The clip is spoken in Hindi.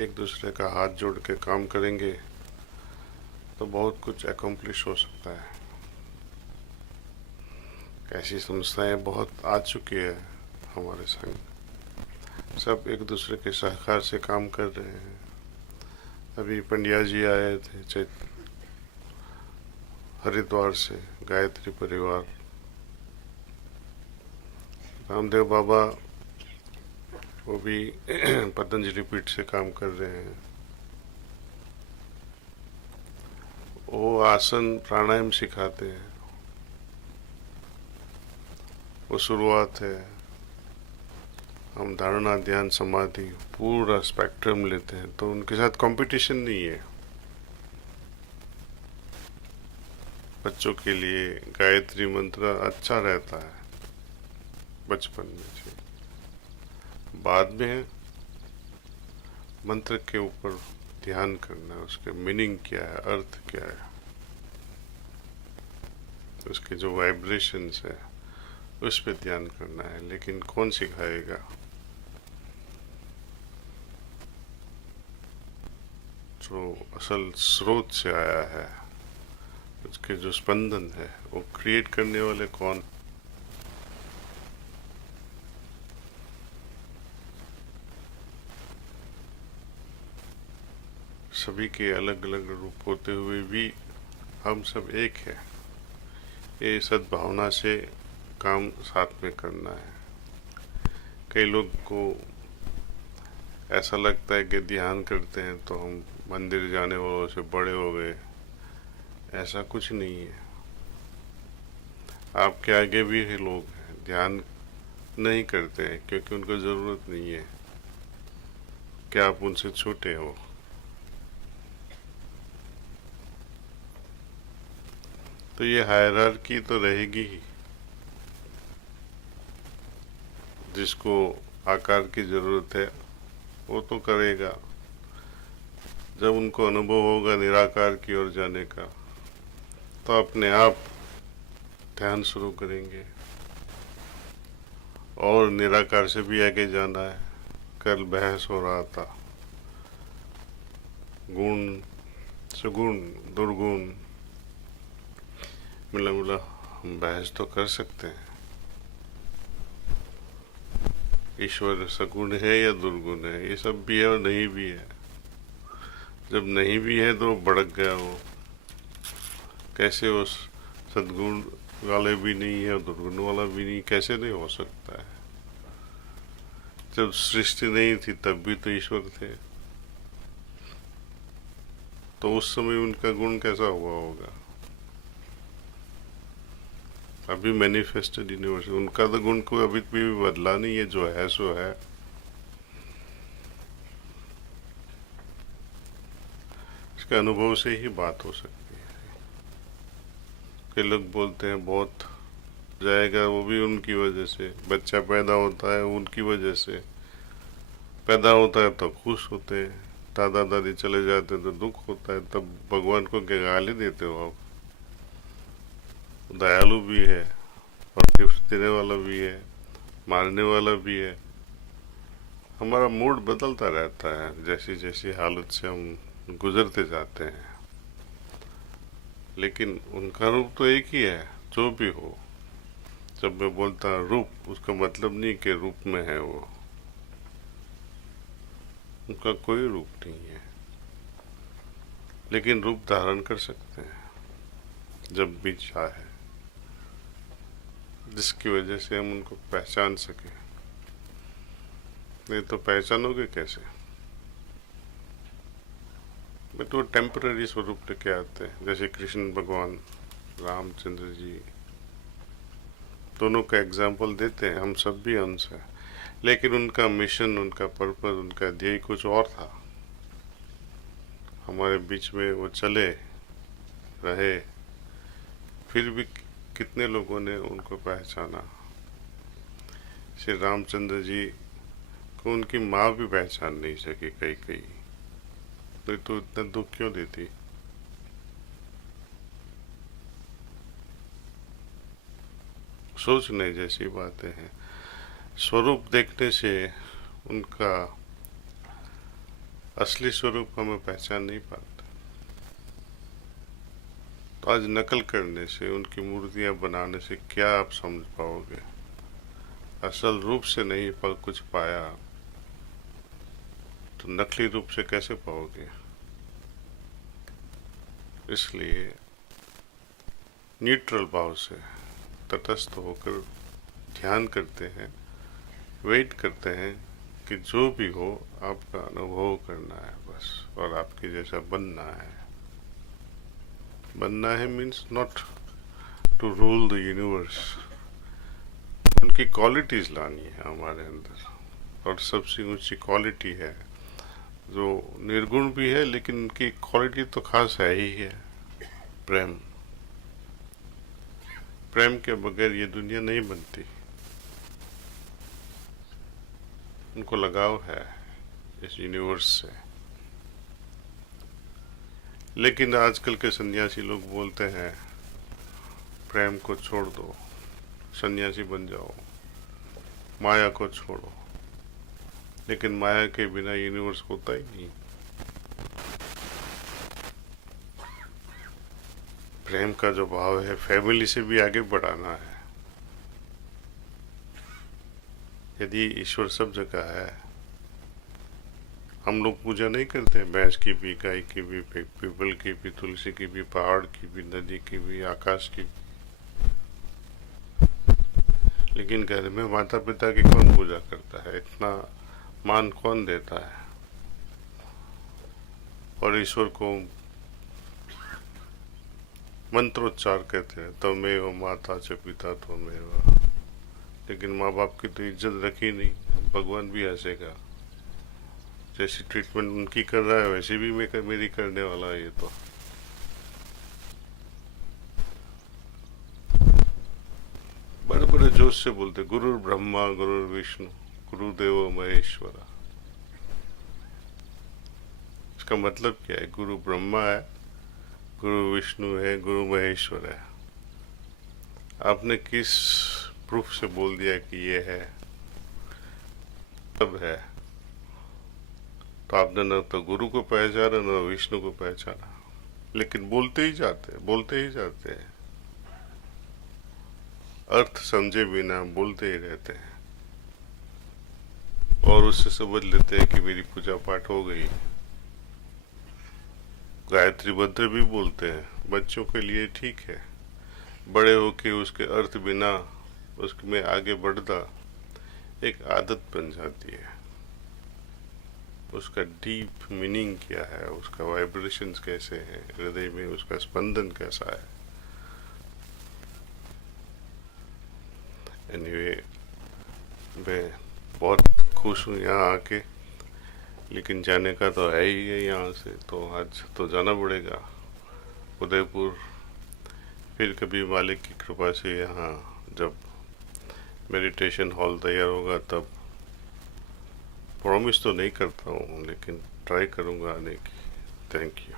एक दूसरे का हाथ जोड़ के काम करेंगे तो बहुत कुछ अकम्प्लिश हो सकता है। ऐसी संस्थाएं बहुत आ चुकी है हमारे संग, सब एक दूसरे के सहकार से काम कर रहे हैं। अभी पंड्या जी आए थे हरिद्वार से, गायत्री परिवार। रामदेव बाबा वो भी पतंजलि पीठ से काम कर रहे हैं। वो आसन प्राणायाम सिखाते हैं, वो शुरुआत है। हम धारणा, ध्यान, समाधि पूरा स्पेक्ट्रम लेते हैं, तो उनके साथ कंपटीशन नहीं है। बच्चों के लिए गायत्री मंत्र अच्छा रहता है बचपन में से। बाद में मंत्र के ऊपर ध्यान करना है, उसके मीनिंग क्या है, अर्थ क्या है, उसके जो वाइब्रेशंस है उस पर ध्यान करना है। लेकिन कौन सिखाएगा? जो असल स्रोत से आया है, उसके जो स्पंदन है, वो क्रिएट करने वाले कौन? सभी के अलग अलग रूप होते हुए भी हम सब एक है। ये सद्भावना से काम साथ में करना है। कई लोग को ऐसा लगता है कि ध्यान करते हैं तो हम मंदिर जाने वालों से बड़े हो गए। ऐसा कुछ नहीं है। आपके आगे भी है लोग हैं, ध्यान नहीं करते हैं क्योंकि उनको ज़रूरत नहीं है। क्या आप उनसे छोटे हो? तो ये हायरार्की तो रहेगी ही। जिसको आकार की ज़रूरत है वो तो करेगा। जब उनको अनुभव होगा निराकार की ओर जाने का, तो अपने आप ध्यान शुरू करेंगे और निराकार से भी आगे जाना है। कल बहस हो रहा था, गुण, सगुण, दुर्गुण। मिला मिला हम बहस तो कर सकते हैं, ईश्वर सगुण है या दुर्गुण है, ये सब भी है और नहीं भी है। जब नहीं भी है तो भड़क गया वो। कैसे वो सदगुण वाले भी नहीं है और दुर्गुण वाला भी नहीं, कैसे नहीं हो सकता है? जब सृष्टि नहीं थी तब भी तो ईश्वर थे, तो उस समय उनका गुण कैसा हुआ होगा? अभी मैनिफेस्टेड यूनिवर्स, उनका तो गुण कोई अभी भी बदला नहीं है, जो है सो है। इसके अनुभव से ही बात हो सकती है। कई लोग बोलते हैं बहुत जाएगा, वो भी उनकी वजह से। बच्चा पैदा होता है उनकी वजह से। पैदा होता है तो खुश होते हैं, दादा दादी चले जाते हैं तो दुख होता है। तब भगवान को क्या गाली देते हो आप? दयालु भी है और गिफ्ट देने वाला भी है, मारने वाला भी है। हमारा मूड बदलता रहता है जैसी जैसी हालत से हम गुजरते जाते हैं। लेकिन उनका रूप तो एक ही है, जो भी हो। जब मैं बोलता रूप, उसका मतलब नहीं कि रूप में है वो। उनका कोई रूप नहीं है, लेकिन रूप धारण कर सकते हैं जब भी चाहे, जिसकी वजह से हम उनको पहचान सकें। नहीं तो पहचानोगे कैसे? मैं तो टेम्पररी स्वरूप लेके आते हैं, जैसे कृष्ण भगवान, रामचंद्र जी, दोनों का एग्जाम्पल देते हैं। हम सब भी अंश हैं, लेकिन उनका मिशन, उनका पर्पस, उनका ध्येय कुछ और था। हमारे बीच में वो चले रहे, फिर भी कितने लोगों ने उनको पहचाना। श्री रामचंद्र जी को उनकी माँ भी पहचान नहीं सकी, कई कई। तो इतना दुख क्यों देती? सोचने जैसी बातें हैं। स्वरूप देखने से उनका असली स्वरूप हमें पहचान नहीं पाते। तो आज नकल करने से, उनकी मूर्तियां बनाने से क्या आप समझ पाओगे? असल रूप से नहीं पर कुछ पाया तो नकली रूप से कैसे पाओगे? इसलिए न्यूट्रल भाव से, तटस्थ होकर ध्यान करते हैं, वेट करते हैं कि जो भी हो आपका अनुभव करना है बस, और आपके जैसा बनना है। बनना है means not to rule the universe, उनकी क्वालिटीज लानी है हमारे अंदर। और सबसे ऊंची क्वालिटी है जो निर्गुण भी है, लेकिन उनकी क्वालिटी तो खास है ही है, प्रेम। प्रेम के बगैर ये दुनिया नहीं बनती। उनको लगाव है इस यूनिवर्स से। लेकिन आजकल के सन्यासी लोग बोलते हैं प्रेम को छोड़ दो, सन्यासी बन जाओ, माया को छोड़ो। लेकिन माया के बिना यूनिवर्स होता ही नहीं। प्रेम का जो भाव है फैमिली से भी आगे बढ़ाना है। यदि ईश्वर सब जगह है, हम लोग पूजा नहीं करते भैंस की भी, गाय की भी, पीपल की भी, तुलसी की भी, पहाड़ की भी, नदी की भी, आकाश की भी। लेकिन घर में माता पिता की कौन पूजा करता है? इतना मान कौन देता है? और ईश्वर को मंत्रोच्चार कहते हैं, त्वमेव माता च पिता त्वमेव। लेकिन माँ बाप की तो इज्जत रखी नहीं, भगवान भी हंसेगा। जैसी ट्रीटमेंट उनकी कर रहा है वैसे भी मेरी करने वाला है ये तो। बड़े बड़े जोश से बोलते गुरु ब्रह्मा गुरु विष्णु गुरुदेव महेश्वरा। इसका मतलब क्या है? गुरु ब्रह्मा है, गुरु विष्णु है, गुरु महेश्वर है। आपने किस प्रूफ से बोल दिया कि ये है? सब है तो आपने न तो गुरु को पहचाना न विष्णु को पहचाना, लेकिन बोलते ही जाते हैं, बोलते ही जाते हैं, अर्थ समझे बिना बोलते ही रहते हैं। और उससे समझ लेते हैं कि मेरी पूजा पाठ हो गई। गायत्री मंत्र भी बोलते हैं, बच्चों के लिए ठीक है, बड़े होके उसके अर्थ बिना उसमें आगे बढ़ता एक आदत बन जाती है। उसका डीप मीनिंग क्या है, उसका वाइब्रेशंस कैसे हैं, हृदय में उसका स्पंदन कैसा है। एनीवे, मैं बहुत खुश हूँ यहाँ आके, लेकिन जाने का तो है ही है यहाँ से, तो आज तो जाना पड़ेगा उदयपुर। फिर कभी मालिक की कृपा से यहाँ जब मेडिटेशन हॉल तैयार होगा तब, प्रॉमिस तो नहीं करता हूँ लेकिन ट्राई करूँगा आने की। Thank you.